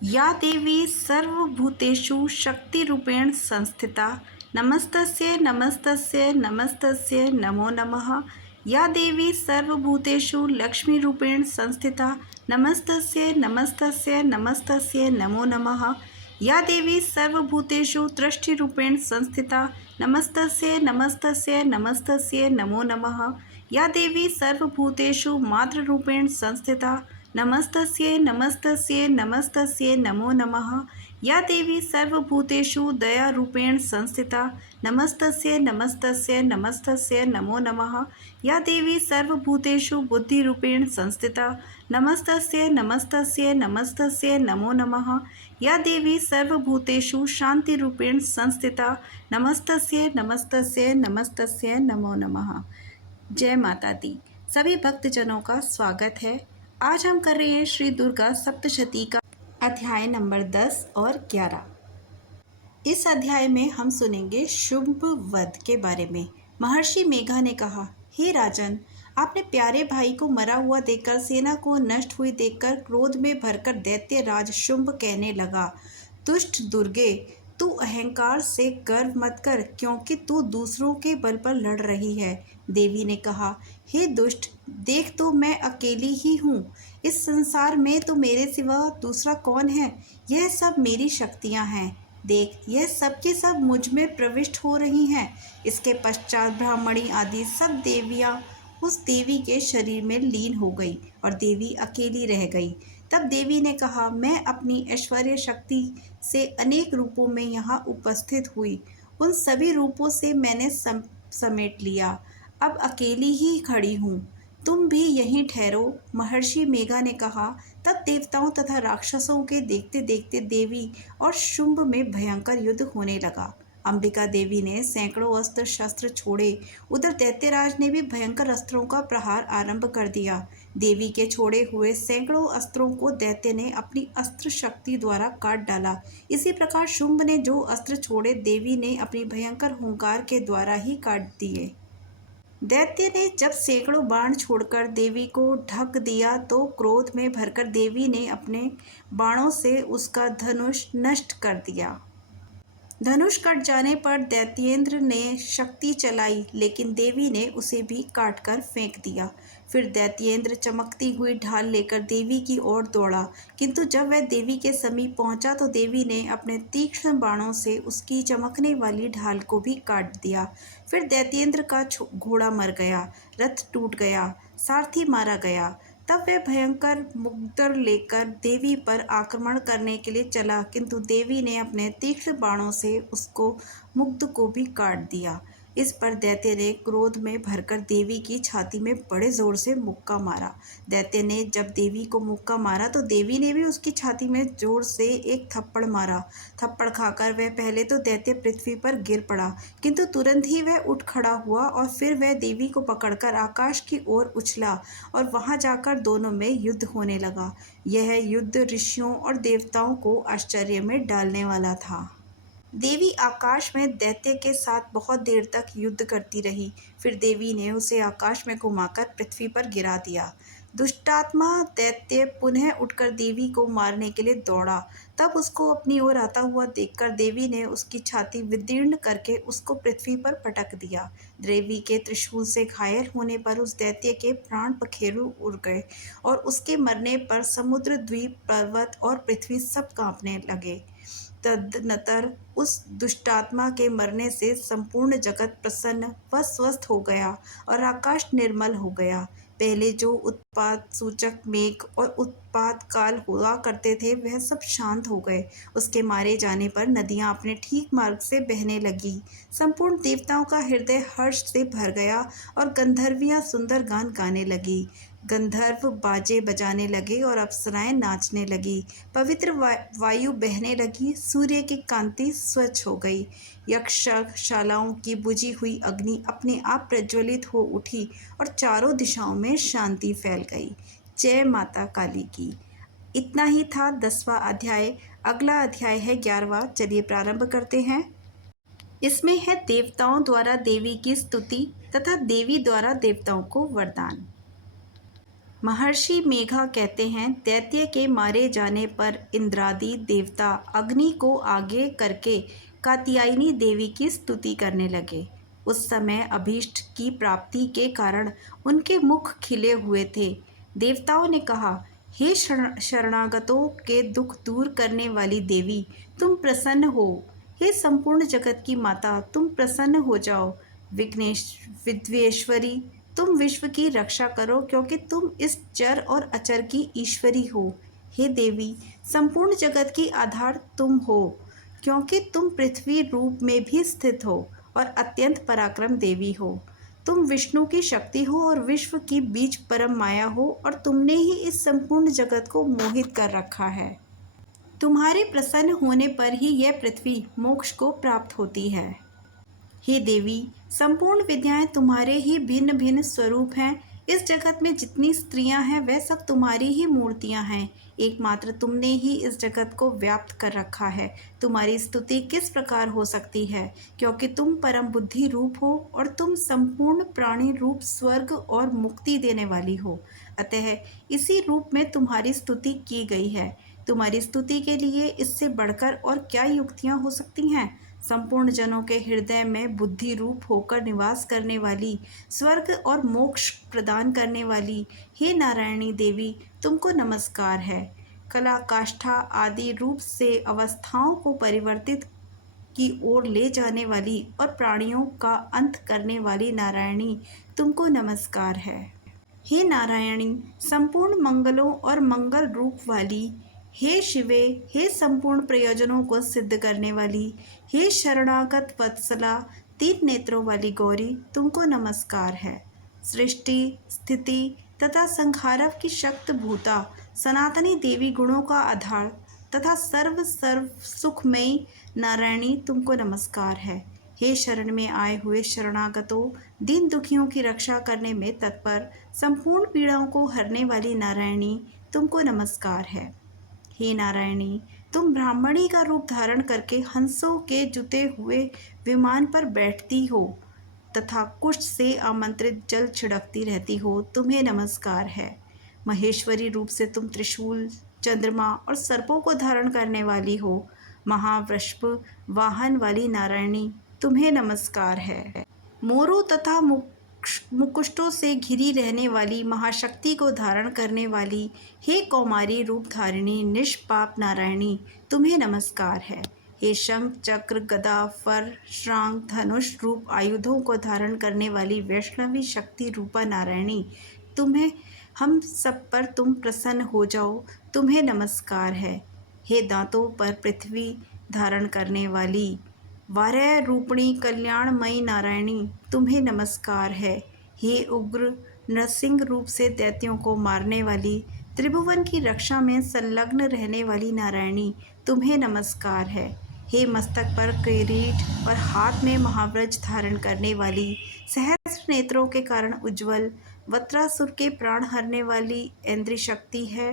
या देवी सर्वभूतेषु शक्तिरूपेण संस्थिता नमस्तस्यै नमस्तस्यै नमस्तस्यै नमो नमः। या देवी सर्वभूतेषु लक्ष्मीरूपेण संस्थिता नमस्तस्यै नमस्तस्यै नमस्तस्यै नमो नमः। या देवी सर्वभूतेषु दृष्टिरूपेण संस्थिता नमस्तस्यै नमस्तस्यै नमस्तस्यै नमो नमः। या देवी सर्वभूतेषु मातृरूपेण संस्थिता नमस्तस्यै नमस्तस्यै नमस्तस्यै नमो नमः। या देवी सर्वभूतेषु दयारूपेण संस्थिता नमस्तस्यै नमस्तस्यै नमस्तस्यै नमो नमः। या देवी सर्वभूतेषु बुद्धिरूपेण संस्थिता नमस्तस्यै नमस्तस्यै नमस्तस्यै नमो नमः। या देवी सर्वभूतेषु शांतिरूपेण संस्थिता नमस्तस्यै नमस्तस्यै नमस्तस्यै नमो नमः। जय माता दी। सभी भक्तजनों का स्वागत है। आज हम कर रहे हैं श्री दुर्गा सप्तशती का अध्याय नंबर 10 और 11। इस अध्याय में हम सुनेंगे शुंभ वध के बारे में। महर्षि मेघा ने कहा, हे राजन, आपने प्यारे भाई को मरा हुआ देखकर, सेना को नष्ट हुई देखकर क्रोध में भरकर दैत्य राज शुंभ कहने लगा, दुष्ट दुर्गे, तू अहंकार से गर्व मत कर, क्योंकि तू दूसरों के बल पर लड़ रही है। देवी ने कहा, हे दुष्ट, देख तो मैं अकेली ही हूँ। इस संसार में तो मेरे सिवा दूसरा कौन है? यह सब मेरी शक्तियाँ हैं। देख, यह सब के सब मुझ में प्रविष्ट हो रही हैं। इसके पश्चात ब्राह्मणी आदि सब देवियाँ उस देवी के शरीर में लीन हो गई और देवी अकेली रह गई। तब देवी ने कहा, मैं अपनी ऐश्वर्य शक्ति से अनेक रूपों में यहाँ उपस्थित हुई। उन सभी रूपों से मैंने समेट लिया। अब अकेली ही खड़ी हूँ। तुम भी यहीं ठहरो। महर्षि मेघा ने कहा। तब देवताओं तथा राक्षसों के देखते देखते देवी और शुंभ में भयंकर युद्ध होने लगा। अंबिका देवी ने सैकड़ों अस्त्र शस्त्र छोड़े। उधर दैत्यराज ने भी भयंकर अस्त्रों का प्रहार आरंभ कर दिया। देवी के छोड़े हुए सैकड़ों अस्त्रों को दैत्य ने अपनी अस्त्र शक्ति द्वारा काट डाला। इसी प्रकार शुंभ ने जो अस्त्र छोड़े, देवी ने अपनी भयंकर हुंकार के द्वारा ही काट दिए। दैत्य ने जब सैकड़ों बाण छोड़कर देवी को ढक दिया तो क्रोध में भरकर देवी ने अपने बाणों से उसका धनुष नष्ट कर दिया। धनुष कट जाने पर दैत्येंद्र ने शक्ति चलाई, लेकिन देवी ने उसे भी काटकर फेंक दिया। फिर दैत्येंद्र चमकती हुई ढाल लेकर देवी की ओर दौड़ा, किंतु जब वह देवी के समीप पहुंचा तो देवी ने अपने तीक्ष्ण बाणों से उसकी चमकने वाली ढाल को भी काट दिया। फिर दैत्येंद्र का घोड़ा मर गया, रथ टूट गया, सारथी मारा गया। तब वह भयंकर मुग्दर लेकर देवी पर आक्रमण करने के लिए चला, किंतु देवी ने अपने तीक्ष्ण बाणों से उसको मुग्ध को भी काट दिया। इस पर दैत्य ने क्रोध में भरकर देवी की छाती में बड़े जोर से मुक्का मारा। दैत्य ने जब देवी को मुक्का मारा तो देवी ने भी उसकी छाती में जोर से एक थप्पड़ मारा। थप्पड़ खाकर वह पहले तो दैत्य पृथ्वी पर गिर पड़ा, किंतु तुरंत ही वह उठ खड़ा हुआ और फिर वह देवी को पकड़कर आकाश की ओर उछला और वहां जाकर दोनों में युद्ध होने लगा। यह युद्ध ऋषियों और देवताओं को आश्चर्य में डालने वाला था। देवी आकाश में दैत्य के साथ बहुत देर तक युद्ध करती रही। फिर देवी ने उसे आकाश में घुमाकर पृथ्वी पर गिरा दिया। दुष्टात्मा दैत्य पुनः उठकर देवी को मारने के लिए दौड़ा। तब उसको अपनी ओर आता हुआ देखकर देवी ने उसकी छाती विदीर्ण करके उसको पृथ्वी पर पटक दिया। देवी के त्रिशूल से घायल होने पर उस दैत्य के प्राण पखेरु उड़ गए और उसके मरने पर समुद्र, द्वीप, पर्वत और पृथ्वी सब कांपने लगे। तदनंतर उस दुष्टात्मा के मरने से संपूर्ण जगत प्रसन्न व स्वस्थ हो गया और आकाश निर्मल हो गया। पहले जो उत्पात सूचक मेघ और उत्पात काल हुआ करते थे, वह सब शांत हो गए। उसके मारे जाने पर नदियां अपने ठीक मार्ग से बहने लगी। संपूर्ण देवताओं का हृदय हर्ष से भर गया और गंधर्वियां सुंदर गान गाने लगी। गंधर्व बाजे बजाने लगे और अप्सराएं नाचने लगी। पवित्र वायु बहने लगी। सूर्य की कांति स्वच्छ हो गई। यक्षशालाओं की बुझी हुई अग्नि अपने आप प्रज्वलित हो उठी और चारों दिशाओं में शांति फैल गई। जय माता काली की। इतना ही था 10वां अध्याय। अगला अध्याय है 11वां। चलिए प्रारंभ करते हैं। इसमें है देवताओं द्वारा देवी की स्तुति तथा देवी द्वारा देवताओं को वरदान। महर्षि मेघा कहते हैं, दैत्य के मारे जाने पर इंद्रादि देवता अग्नि को आगे करके कात्यायनी देवी की स्तुति करने लगे। उस समय अभीष्ट की प्राप्ति के कारण उनके मुख खिले हुए थे। देवताओं ने कहा, हे शरणागतों के दुख दूर करने वाली देवी, तुम प्रसन्न हो। हे संपूर्ण जगत की माता, तुम प्रसन्न हो जाओ। विद्वेश्वरी, तुम विश्व की रक्षा करो, क्योंकि तुम इस चर और अचर की ईश्वरी हो। हे देवी, संपूर्ण जगत की आधार तुम हो, क्योंकि तुम पृथ्वी रूप में भी स्थित हो और अत्यंत पराक्रम देवी हो। तुम विष्णु की शक्ति हो और विश्व की बीज परम माया हो, और तुमने ही इस संपूर्ण जगत को मोहित कर रखा है। तुम्हारे प्रसन्न होने पर ही यह पृथ्वी मोक्ष को प्राप्त होती है। हे देवी, संपूर्ण विद्याएं तुम्हारे ही भिन्न भिन्न स्वरूप हैं। इस जगत में जितनी स्त्रियां हैं वह सब तुम्हारी ही मूर्तियां हैं। एकमात्र तुमने ही इस जगत को व्याप्त कर रखा है। तुम्हारी स्तुति किस प्रकार हो सकती है, क्योंकि तुम परम बुद्धि रूप हो और तुम संपूर्ण प्राणी रूप स्वर्ग और मुक्ति देने वाली हो। अतः इसी रूप में तुम्हारी स्तुति की गई है। तुम्हारी स्तुति के लिए इससे बढ़कर और क्या युक्तियां हो सकती हैं। संपूर्ण जनों के हृदय में बुद्धि रूप होकर निवास करने वाली, स्वर्ग और मोक्ष प्रदान करने वाली, हे नारायणी देवी, तुमको नमस्कार है। कला, काष्ठा आदि रूप से अवस्थाओं को परिवर्तित की ओर ले जाने वाली और प्राणियों का अंत करने वाली नारायणी, तुमको नमस्कार है। हे नारायणी, संपूर्ण मंगलों और मंगल रूप वाली, हे शिवे, हे संपूर्ण प्रयोजनों को सिद्ध करने वाली, हे शरणागत वत्सला, तीन नेत्रों वाली गौरी, तुमको नमस्कार है। सृष्टि, स्थिति तथा संहारक की शक्त भूता, सनातनी देवी, गुणों का आधार तथा सर्व सुखमयी नारायणी, तुमको नमस्कार है। हे शरण में आए हुए शरणागतों, दीन दुखियों की रक्षा करने में तत्पर, संपूर्ण पीड़ाओं को हरने वाली नारायणी, तुमको नमस्कार है। हे नारायणी, तुम ब्राह्मणी का रूप धारण करके हंसों के जुते हुए विमान पर बैठती हो तथा कुश से आमंत्रित जल छिड़कती रहती हो, तुम्हें नमस्कार है। महेश्वरी रूप से तुम त्रिशूल, चंद्रमा और सर्पों को धारण करने वाली हो। महावृषभ वाहन वाली नारायणी, तुम्हें नमस्कार है। मोरों तथा मुकुष्टों से घिरी रहने वाली, महाशक्ति को धारण करने वाली, हे कौमारी रूप धारिणी निष्पाप नारायणी, तुम्हें नमस्कार है। हे शंख, चक्र, गदा, फर, श्रांग, धनुष रूप आयुधों को धारण करने वाली वैष्णवी शक्ति रूपा नारायणी, तुम्हें हम सब पर तुम प्रसन्न हो जाओ, तुम्हें नमस्कार है। हे दांतों पर पृथ्वी धारण करने वाली, वारय रूपिणी कल्याणमयी नारायणी, तुम्हें नमस्कार है। हे उग्र नरसिंह रूप से दैत्यों को मारने वाली, त्रिभुवन की रक्षा में संलग्न रहने वाली नारायणी, तुम्हें नमस्कार है। हे मस्तक पर किरीट और हाथ में महावज्र धारण करने वाली, सहस्र नेत्रों के कारण उज्ज्वल, वत्रासुर के प्राण हरने वाली इंद्रिय शक्ति है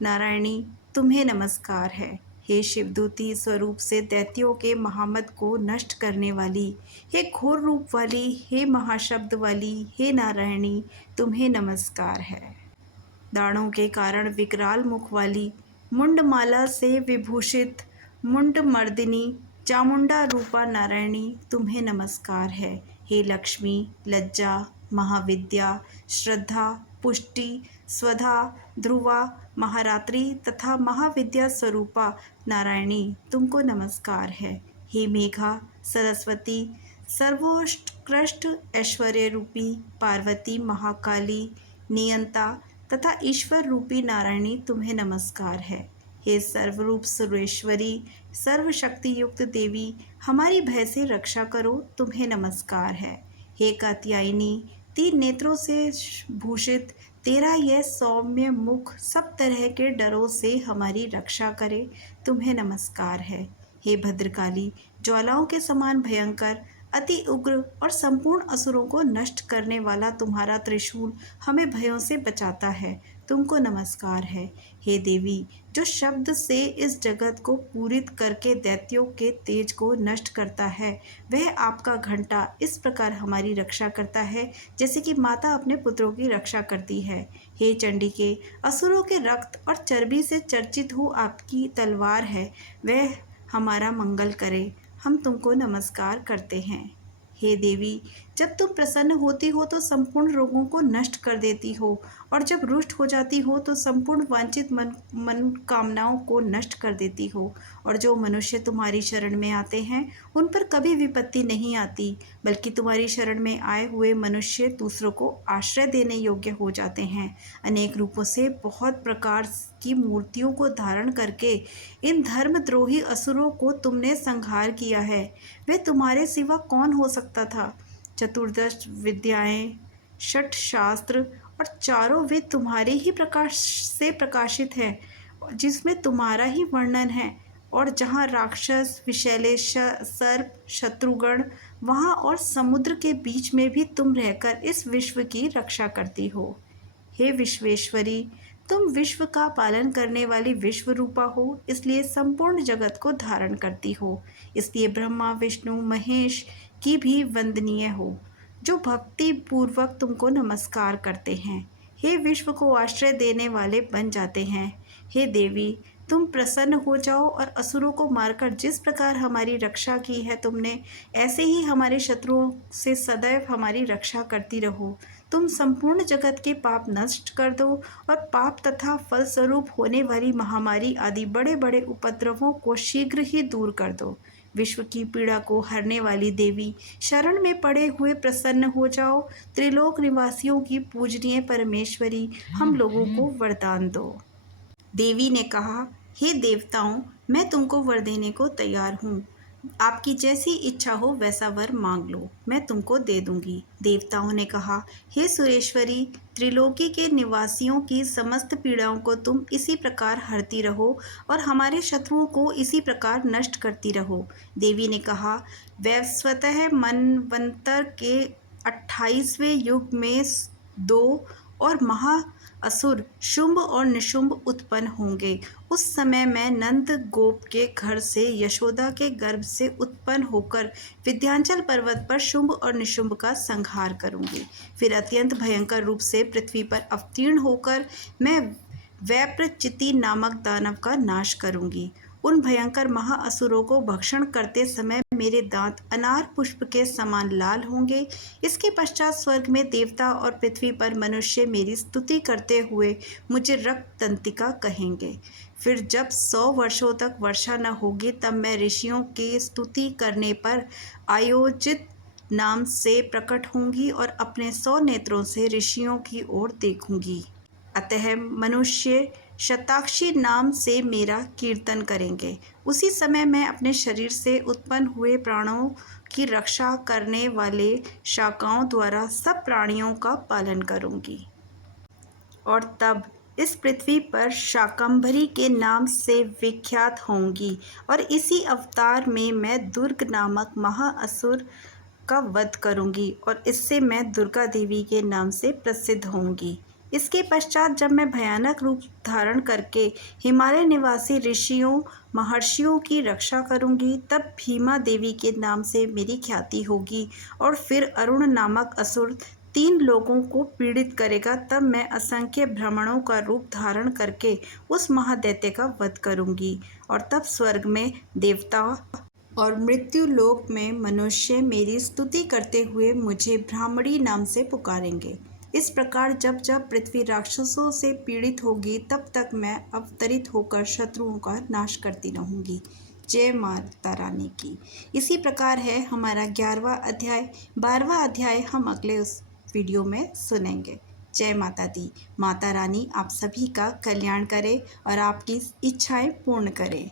नारायणी, तुम्हें नमस्कार है। हे शिवदूती स्वरूप से दैत्यों के महामद को नष्ट करने वाली, हे घोर रूप वाली, हे महाशब्द वाली, हे नारायणी, तुम्हें नमस्कार है। दाढ़ों के कारण विकराल मुख वाली, मुंडमाला से विभूषित मुंडमर्दिनी चामुंडा रूपा नारायणी, तुम्हें नमस्कार है। हे लक्ष्मी, लज्जा, महाविद्या, श्रद्धा, पुष्टि, स्वधा, ध्रुवा, महारात्रि तथा महाविद्या स्वरूपा नारायणी, तुमको नमस्कार है। हे मेघा, सरस्वती, सर्वोत्कृष्ट ऐश्वर्य रूपी पार्वती, महाकाली, नियंता तथा ईश्वर रूपी नारायणी, तुम्हें नमस्कार है। हे सर्वरूप सुरेश्वरी, सर्वशक्ति युक्त देवी, हमारी भय से रक्षा करो, तुम्हें नमस्कार है। हे कात्यायनी, तीन नेत्रों से भूषित, तेरा यह सौम्य मुख सब तरह के डरों से हमारी रक्षा करे, तुम्हें नमस्कार है। हे भद्रकाली, ज्वालाओं के समान भयंकर, अति उग्र और संपूर्ण असुरों को नष्ट करने वाला तुम्हारा त्रिशूल हमें भयों से बचाता है, तुमको नमस्कार है। हे देवी, जो शब्द से इस जगत को पूरित करके दैत्यों के तेज को नष्ट करता है, वह आपका घंटा इस प्रकार हमारी रक्षा करता है जैसे कि माता अपने पुत्रों की रक्षा करती है। हे चंडिके, असुरों के रक्त और चर्बी से चर्चित हो आपकी तलवार है, वह हमारा मंगल करे। हम तुमको नमस्कार करते हैं। हे देवी, जब तुम प्रसन्न होती हो तो संपूर्ण रोगों को नष्ट कर देती हो, और जब रुष्ट हो जाती हो तो संपूर्ण वांछित मनोकामनाओं को नष्ट कर देती हो। और जो मनुष्य तुम्हारी शरण में आते हैं उन पर कभी विपत्ति नहीं आती, बल्कि तुम्हारी शरण में आए हुए मनुष्य दूसरों को आश्रय देने योग्य हो जाते हैं। अनेक रूपों से बहुत प्रकार की मूर्तियों को धारण करके इन धर्मद्रोही असुरों को तुमने संहार किया है। वे तुम्हारे सिवा कौन हो सकता था? चतुर्दश विद्याएं, षट शास्त्र और चारों वेद तुम्हारे ही प्रकाश से प्रकाशित हैं, जिसमें तुम्हारा ही वर्णन है। और जहाँ राक्षस, विषैले सर्प, शत्रुगण, वहाँ और समुद्र के बीच में भी तुम रहकर इस विश्व की रक्षा करती हो। हे विश्वेश्वरी, तुम विश्व का पालन करने वाली विश्व रूपा हो, इसलिए संपूर्ण जगत को धारण करती हो। इसलिए ब्रह्मा, विष्णु, महेश की भी वंदनीय हो, जो भक्ति पूर्वक तुमको नमस्कार करते हैं। हे विश्व को आश्रय देने वाले बन जाते हैं। हे देवी, तुम प्रसन्न हो जाओ और असुरों को मारकर जिस प्रकार हमारी रक्षा की है तुमने, ऐसे ही हमारे शत्रुओं से सदैव हमारी रक्षा करती रहो। तुम संपूर्ण जगत के पाप नष्ट कर दो और पाप तथा फलस्वरूप होने वाली महामारी आदि बड़े बड़े उपद्रवों को शीघ्र ही दूर कर दो। विश्व की पीड़ा को हरने वाली देवी, शरण में पड़े हुए प्रसन्न हो जाओ। त्रिलोक निवासियों की पूजनीय परमेश्वरी, हम लोगों को वरदान दो। देवी ने कहा, हे देवताओं, मैं तुमको वर देने को तैयार हूँ। आपकी जैसी इच्छा हो वैसा वर मांग लो, मैं तुमको दे दूंगी। देवताओं ने कहा, हे सुरेश्वरी, त्रिलोकी के निवासियों की समस्त पीड़ाओं को तुम इसी प्रकार हरती रहो और हमारे शत्रुओं को इसी प्रकार नष्ट करती रहो। देवी ने कहा, वैवस्वतः मनवंतर के 28वें युग में दो और महा असुर शुंभ और निशुंभ उत्पन्न होंगे। उस समय मैं नंद गोप के घर से यशोदा के गर्भ से उत्पन्न होकर विंध्याचल पर्वत पर शुंभ और निशुंभ का संहार करूंगी। फिर अत्यंत भयंकर रूप से पृथ्वी पर अवतीर्ण होकर मैं वैप्रचिति नामक दानव का नाश करूंगी। उन भयंकर महाअसुरों को भक्षण करते समय मेरे दांत अनार पुष्प के समान लाल होंगे। इसके पश्चात स्वर्ग में देवता और पृथ्वी पर मनुष्य मेरी स्तुति करते हुए मुझे रक्तदंतिका कहेंगे। फिर जब 100 वर्षों तक वर्षा न होगी, तब मैं ऋषियों की स्तुति करने पर आयोजित नाम से प्रकट होंगी और अपने 100 नेत्रों से ऋषियों की ओर देखूंगी। अतः मनुष्य शताक्षी नाम से मेरा कीर्तन करेंगे। उसी समय मैं अपने शरीर से उत्पन्न हुए प्राणों की रक्षा करने वाले शाखाओं द्वारा सब प्राणियों का पालन करूंगी। और तब इस पृथ्वी पर शाकंभरी के नाम से विख्यात होंगी, और इसी अवतार में मैं दुर्ग नामक महाअसुर का वध करूंगी, और इससे मैं दुर्गा देवी के नाम से प्रसिद्ध होंगी। इसके पश्चात जब मैं भयानक रूप धारण करके हिमालय निवासी ऋषियों महर्षियों की रक्षा करूंगी, तब भीमा देवी के नाम से मेरी ख्याति होगी। और फिर अरुण नामक असुर 3 लोगों को पीड़ित करेगा। तब मैं असंख्य भ्रमणों का रूप धारण करके उस महादैत्य का वध करूंगी। और तब स्वर्ग में देवता और मृत्यु लोक में मनुष्य मेरी स्तुति करते हुए मुझे ब्राह्मणी नाम से पुकारेंगे। इस प्रकार जब जब पृथ्वी राक्षसों से पीड़ित होगी, तब तक मैं अवतरित होकर शत्रुओं का नाश करती रहूँगी। जय माता रानी की। इसी प्रकार है हमारा 11वां अध्याय। 12वां अध्याय हम अगले उस वीडियो में सुनेंगे। जय माता दी। माता रानी आप सभी का कल्याण करे और आपकी इच्छाएं पूर्ण करे।